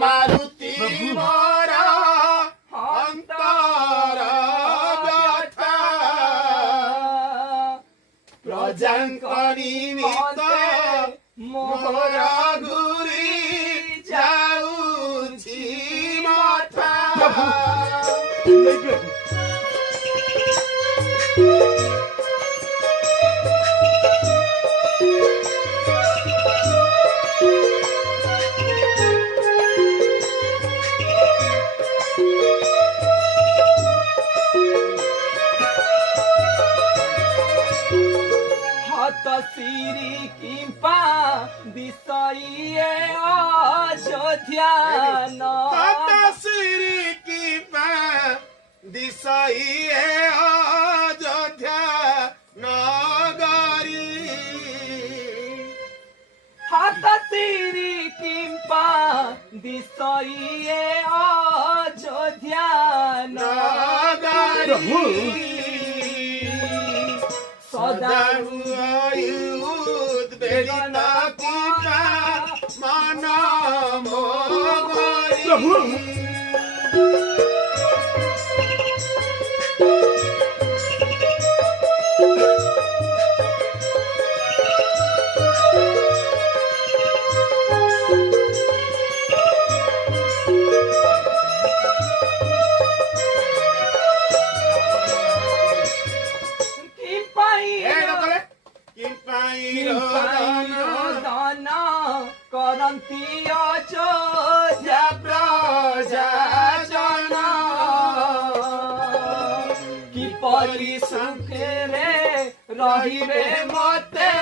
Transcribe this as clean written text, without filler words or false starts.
मारुति मोर अंतर व्यथा प्रजाଙ୍କ निमित्त मोर घुरी जाउछि माथा श्री किंपा दिसइए अयोध्या श्री किंपा दिसइए अयोध्या नगरी हाथ श्री किंपा दिसइए अयोध्या नगरी सदा बेरिता किंपा मन मोगरी दाना करंती अयोध्या प्रजा जना किपरि सुखे रे रहिबे मते